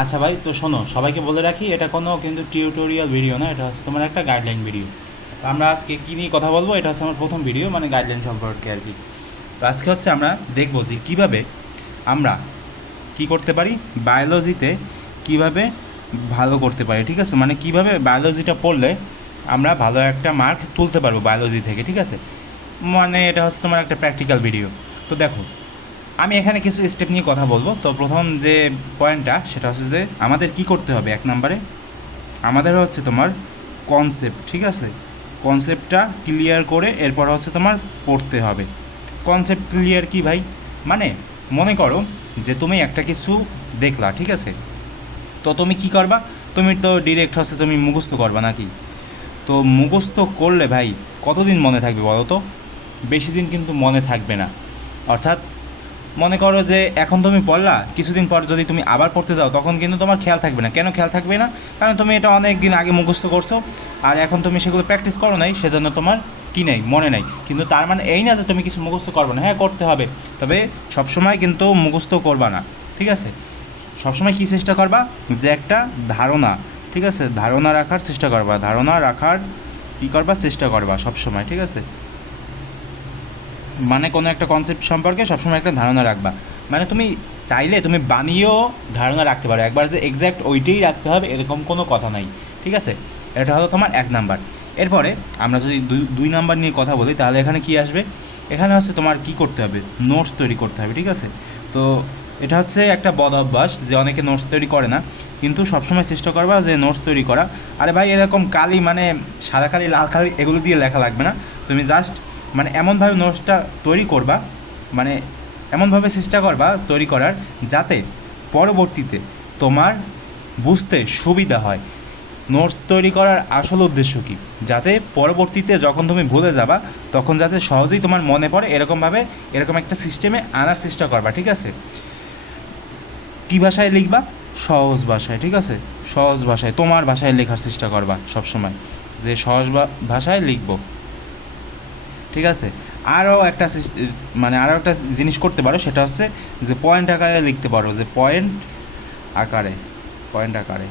আচ্ছা ভাই, তো শোনো, সবাইকে বলে রাখি, এটা কোনো কিন্তু টিউটোরিয়াল ভিডিও না, এটা হচ্ছে তোমার একটা গাইডলাইন ভিডিও তো আমরা আজকে কী নিয়ে কথা বলব, এটা হচ্ছে আমার প্রথম ভিডিও মানে গাইডলাইন সম্পর্কে আর কি। তো আজকে হচ্ছে আমরা দেখব যে কীভাবে আমরা কি করতে পারি বায়োলজিতে কীভাবে ভালো করতে পারি, ঠিক আছে? মানে কীভাবে বায়োলজিটা পড়লে আমরা ভালো একটা মার্ক তুলতে পারব বায়োলজি থেকে, ঠিক আছে? মানে এটা হচ্ছে তোমার একটা প্র্যাকটিক্যাল ভিডিও তো দেখো আমি এখানে কিছু স্টেপ নিয়ে কথা বলব। তো প্রথম যে পয়েন্টটা সেটা হচ্ছে যে আমাদের কি করতে হবে এক নম্বরে? আমাদের হচ্ছে তোমার কনসেপ্ট ঠিক আছে? কনসেপ্টটা ক্লিয়ার করে এরপর হচ্ছে তোমার পড়তে হবে। কনসেপ্ট ক্লিয়ার কি ভাই? মানে মনে করো যে তুমি একটা কিছু দেখলা, ঠিক আছে? তো তুমি কি করবা? তুমি তো ডিরেক্ট হচ্ছে তুমি মুখস্থ করবা নাকি? তো মুখস্থ করলে ভাই কতদিন মনে থাকবে বলো তো? বেশি দিন কিন্তু মনে থাকবে না। অর্থাৎ মনে করো যে এখন তুমি পড়লা, কিছুদিন পর যদি তুমি আবার পড়তে যাও, তখন কিন্তু তোমার খেয়াল থাকবে না। কেন খেয়াল থাকবে না? কারণ তুমি এটা অনেক দিন আগে মুখস্থ করছ, আর এখন তুমি সেগুলো প্র্যাকটিস করো নাই, সেজন্য তোমার কি নেই, মনে নাই। কিন্তু তার মানে এই না যে তুমি কিছু মুখস্থ করবে না। হ্যাঁ করতে হবে, তবে সবসময় কিন্তু মুখস্থ করবা না, ঠিক আছে? সবসময় কী চেষ্টা করবা? যে একটা ধারণা, ঠিক আছে? ধারণা রাখার চেষ্টা করবা। ধারণা রাখার কী করবা? চেষ্টা করবা সবসময়, ঠিক আছে? মানে কোনো একটা কনসেপ্ট সম্পর্কে সবসময় একটা ধারণা রাখবা। মানে তুমি চাইলে তুমি বানিয়েও ধারণা রাখতে পারো। একবার যে এক্স্যাক্ট ওইটাই রাখতে হবে, এরকম কোনো কথা নাই। ঠিক আছে? এটা হলো তোমার এক নাম্বার। এরপরে আমরা যদি দুই দুই নাম্বার নিয়ে কথা বলি, তাহলে এখানে কি আসবে? এখানে হচ্ছে তোমার কি করতে হবে? নোটস তৈরি করতে হবে, ঠিক আছে? তো এটা হচ্ছে একটা বদ অভ্যাস যে অনেকে নোটস তৈরি করে না। কিন্তু সবসময় চেষ্টা করবা যে নোটস তৈরি করা। আরে ভাই, এরকম কালি মানে সাদা কালি, লাল কালি, এগুলো দিয়ে লেখা লাগবে না। তুমি জাস্ট মানে এমনভাবে নোটসটা তৈরি করবা মানে এমনভাবে চেষ্টা করবা তৈরি করার যাতে পরবর্তীতে তোমার বুঝতে সুবিধা হয়। নোটস তৈরি করার আসল উদ্দেশ্য কী? যাতে পরবর্তীতে যখন তুমি ভুলে যাবা, তখন যাতে সহজেই তোমার মনে পড়ে এরকমভাবে এরকম একটা সিস্টেমে আনার চেষ্টা করবা, ঠিক আছে? কী ভাষায় লিখবা? সহজ ভাষায়, ঠিক আছে? সহজ ভাষায়, তোমার ভাষায় লেখার চেষ্টা করবা সবসময়। যে সহজ ভাষায় লিখব। ঠিক আছে? আরও একটা মানে আরও একটা জিনিস করতে পারো, সেটা হচ্ছে যে পয়েন্ট আকারে লিখতে পারো, যে পয়েন্ট আকারে পয়েন্ট আকারে।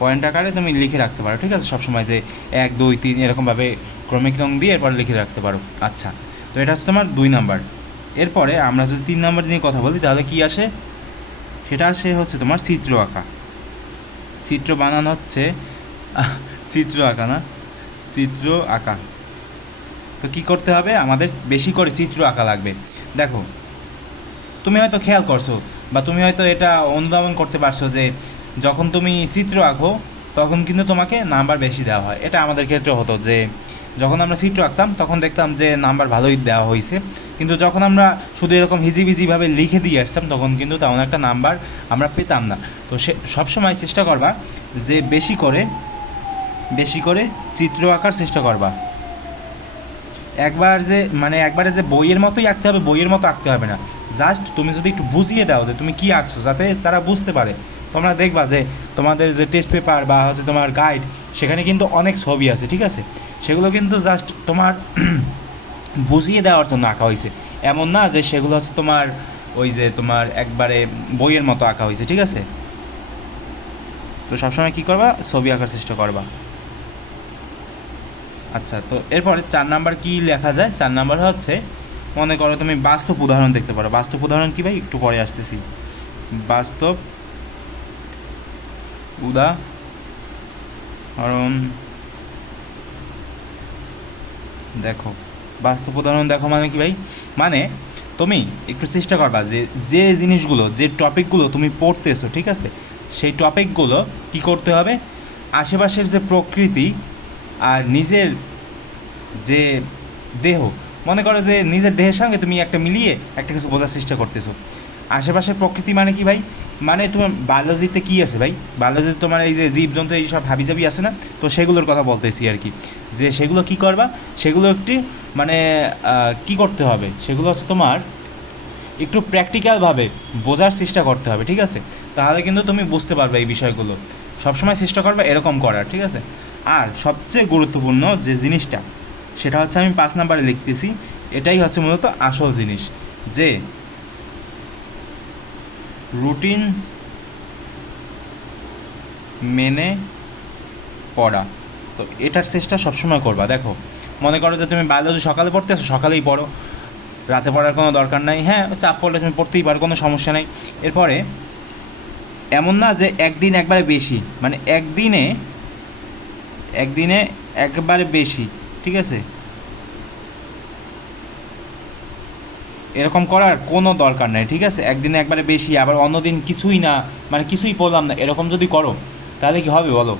পয়েন্ট আকারে তুমি লিখে রাখতে পারো, ঠিক আছে? সবসময় যে এক, দুই, তিন এরকমভাবে ক্রমিক রং দিয়ে এরপর লিখে রাখতে পারো। আচ্ছা তো এটা হচ্ছে তোমার দুই নাম্বার এরপরে আমরা যদি তিন নাম্বার নিয়ে কথা বলি, তাহলে কি আসে? সেটা আসে হচ্ছে তোমার চিত্র আঁকা। চিত্র বানানো হচ্ছে চিত্র আঁকা না, চিত্র আঁকা। তো কি করতে হবে? আমাদের বেশি করে চিত্র আঁকা লাগবে। দেখো, তুমি হয়তো খেয়াল করছ বা তুমি হয়তো এটা অনুধাবন করতে পারছ যে যখন তুমি চিত্র আঁকো, তখন কিন্তু তোমাকে নাম্বার বেশি দেওয়া হয়। এটা আমাদের ক্ষেত্রে হতো যে যখন আমরা চিত্র আঁকতাম, তখন দেখতাম যে নাম্বার ভালোই দেওয়া হয়েছে কিন্তু যখন আমরা শুধু এরকম হিজিবিজিভাবে লিখে দিয়ে আসতাম, তখন কিন্তু তেমন একটা নাম্বার আমরা পেতাম না। তো সে, সবসময় চেষ্টা করবা যে বেশি করে বেশি করে চিত্র আঁকার চেষ্টা করবা। একবার যে মানে একবারে যে বইয়ের মতোই আঁকতে হবে, বইয়ের মতো আঁকতে হবে না। জাস্ট তুমি যদি একটু বুঝিয়ে দাও যে তুমি কি আঁকছো, যাতে তারা বুঝতে পারে। তোমরা দেখবা যে তোমাদের যে টেস্ট পেপার বা হচ্ছে তোমার গাইড সেখানে কিন্তু অনেক ছবি আছে, ঠিক আছে? সেগুলো কিন্তু জাস্ট তোমার বুঝিয়ে দেওয়ার জন্য আঁকা হয়েছে এমন না যে সেগুলো হচ্ছে তোমার ওই যে তোমার একবারে বইয়ের মতো আঁকা হয়েছে ঠিক আছে? তো সবসময় কী করবা? ছবি আঁকার চেষ্টা করবা। আচ্ছা তো এরপরে চার নাম্বার কি লেখা যায়? চার নাম্বার হচ্ছে, মনে করো তুমি বাস্তব উদাহরণ দেখতে পারো। বাস্তব উদাহরণ কি ভাই? একটু পরে আসতেছি। বাস্তব উদাহরণ, দেখো, বাস্তব উদাহরণ দেখো মানে কি ভাই? মানে তুমি একটু চেষ্টা করবা যে যে জিনিসগুলো, যে টপিকগুলো তুমি পড়তেছো, ঠিক আছে? সেই টপিকগুলো কি করতে হবে? আশেপাশের যে প্রকৃতি আর নিজের যে দেহ, মনে করো যে নিজের দেহের সঙ্গে তুমি একটা মিলিয়ে একটা কিছু বোঝার চেষ্টা করতেছো। আশেপাশের প্রকৃতি মানে কি ভাই? মানে তোমার বায়োলজিতে কী আছে ভাই? বায়োলজিতে তোমার এই যে জীবজন্তু, এই সব হাবিজাবি আছে না? তো সেগুলোর কথা বলতেছি আর কি। যে সেগুলো কি করবা? সেগুলো একটি মানে কি করতে হবে? সেগুলো হচ্ছে তোমার একটু প্র্যাকটিক্যালভাবে বোঝার চেষ্টা করতে হবে, ঠিক আছে? তাহলে কিন্তু তুমি বুঝতে পারবে এই বিষয়গুলো। সবসময় চেষ্টা করবে এরকম করার, ঠিক আছে? আর সবচেয়ে গুরুত্বপূর্ণ যে জিনিসটা সেটা হচ্ছে আমি পাঁচ নাম্বারে লিখতেছি, এটাই হচ্ছে মূলত আসল জিনিস, যে রুটিন মেনে পড়া। তো এটার চেষ্টা সবসময় করবা। দেখো, মনে করো যে তুমি বায়োলজি সকালে পড়তে আসো, সকালেই পড়ো। রাতে পড়ার কোনো দরকার নাই। হ্যাঁ চাপ পড়লে তুমি পড়তেই পারো, কোনো সমস্যা নেই। এরপরে, এমন না যে একদিন একবারে বেশি মানে একদিনে একদিনে একবারে বেশি। ঠিক আছে? এরকম করার কোনো দরকার নেই, ঠিক আছে? একদিনে একবারে বেশি, আবার অন্যদিন কিছুই না মানে কিছুই পড়লাম না, এরকম যদি করো, তাহলে কি হবে বলো?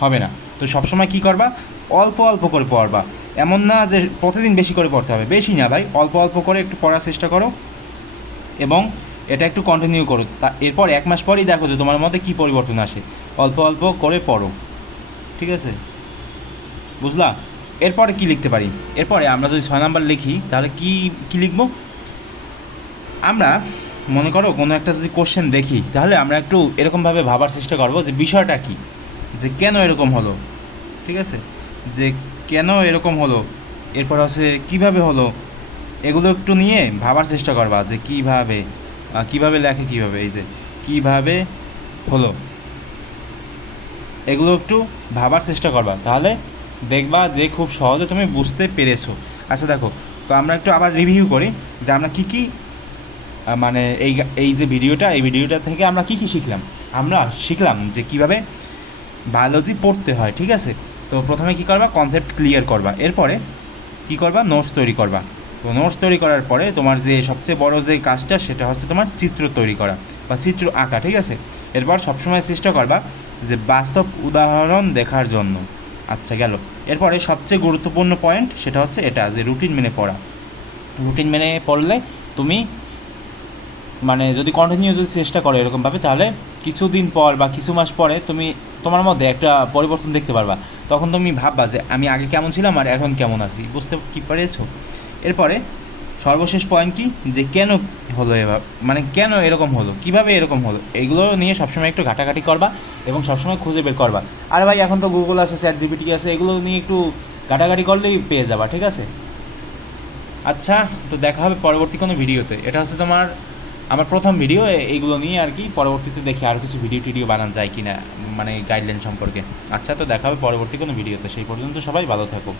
হবে না। তো সবসময় কি করবা? অল্প অল্প করে পড়বা। এমন না যে প্রতিদিন বেশি করে পড়তে হবে। বেশি না ভাই, অল্প অল্প করে একটু পড়ার চেষ্টা করো এবং এটা একটু কন্টিনিউ করো। তা এরপর এক মাস পরেই দেখো যে তোমার মধ্যে কী পরিবর্তন আসে। অল্প অল্প করে পড়ো। ঠিক আছে? বুঝলা? এরপরে কি লিখতে পারি? এরপরে আমরা যদি ছয় নাম্বার লিখি, তাহলে কি কি লিখব? আমরা, মনে করো কোনো একটা যদি কোশ্চেন দেখি, তাহলে আমরা একটু এরকমভাবে ভাবার চেষ্টা করব যে বিষয়টা কি? যে কেন এরকম হলো? ঠিক আছে? যে কেন এরকম হলো? এরপর হচ্ছে কীভাবে হলো? এগুলো একটু নিয়ে ভাবার চেষ্টা করবা যে কীভাবে কীভাবে লেখে কীভাবে? এই যে কীভাবে হলো? এগুলো একটু ভাবার চেষ্টা করবা। তাহলে দেখবা যে খুব সহজে তুমি বুঝতে পেরেছ। আচ্ছা দেখো, তো আমরা একটু আবার রিভিউ করি যে আমরা কী কী মানে এই এই যে ভিডিওটা, এই ভিডিওটা থেকে আমরা কী কী শিখলাম। আমরা শিখলাম যে কীভাবে বায়োলজি পড়তে হয়, ঠিক আছে? তো প্রথমে কি করবা? কনসেপ্ট ক্লিয়ার করবা। এরপরে কি করবা? নোটস তৈরি করবা। তো নোটস তৈরি করার পরে তোমার যে সবচেয়ে বড় যে কাজটা, সেটা হচ্ছে তোমার চিত্র তৈরি করা বা চিত্র আঁকা, ঠিক আছে? এরপর সবসময় চেষ্টা করবা যে বাস্তব উদাহরণ দেখার জন্য। আচ্ছা গেল। এরপরে সবচেয়ে গুরুত্বপূর্ণ পয়েন্ট সেটা হচ্ছে এটা, যে রুটিন মেনে পড়া। রুটিন মেনে পড়লে তুমি মানে যদি কন্টিনিউ যদি চেষ্টা করো এরকমভাবে, তাহলে কিছুদিন পর বা কিছু মাস পরে তুমি, তোমার মধ্যে একটা পরিবর্তন দেখতে পারবা। তখন তুমি ভাববা যে আমি আগে কেমন ছিলাম আর এখন কেমন আছি। বুঝতে কি পেরেছ? এরপরে সর্বশেষ পয়েন্ট কি? যে কেন হলো এবার? মানে কেন এরকম হলো? কীভাবে এরকম হলো? এগুলো নিয়ে সবসময় একটু ঘাটাঘাটি করবা এবং সবসময় খুঁজে বের করবা। আর ভাই, এখন তো গুগল আছে স্যাট জিপিটি আছে, এগুলো নিয়ে একটু ঘাটাঘাটি করলেই পেয়ে যাবা, ঠিক আছে? আচ্ছা তো দেখা হবে পরবর্তী কোনো ভিডিওতে। এটা হচ্ছে তোমার, আমার প্রথম ভিডিও এইগুলো নিয়ে আর কি। পরবর্তীতে দেখি আর কিছু ভিডিও টিডিও বানানো যায় কি না মানে গাইডলাইন সম্পর্কে। আচ্ছা তো দেখা হবে পরবর্তী কোনো ভিডিওতে। সেই পর্যন্ত সবাই ভালো থাকো।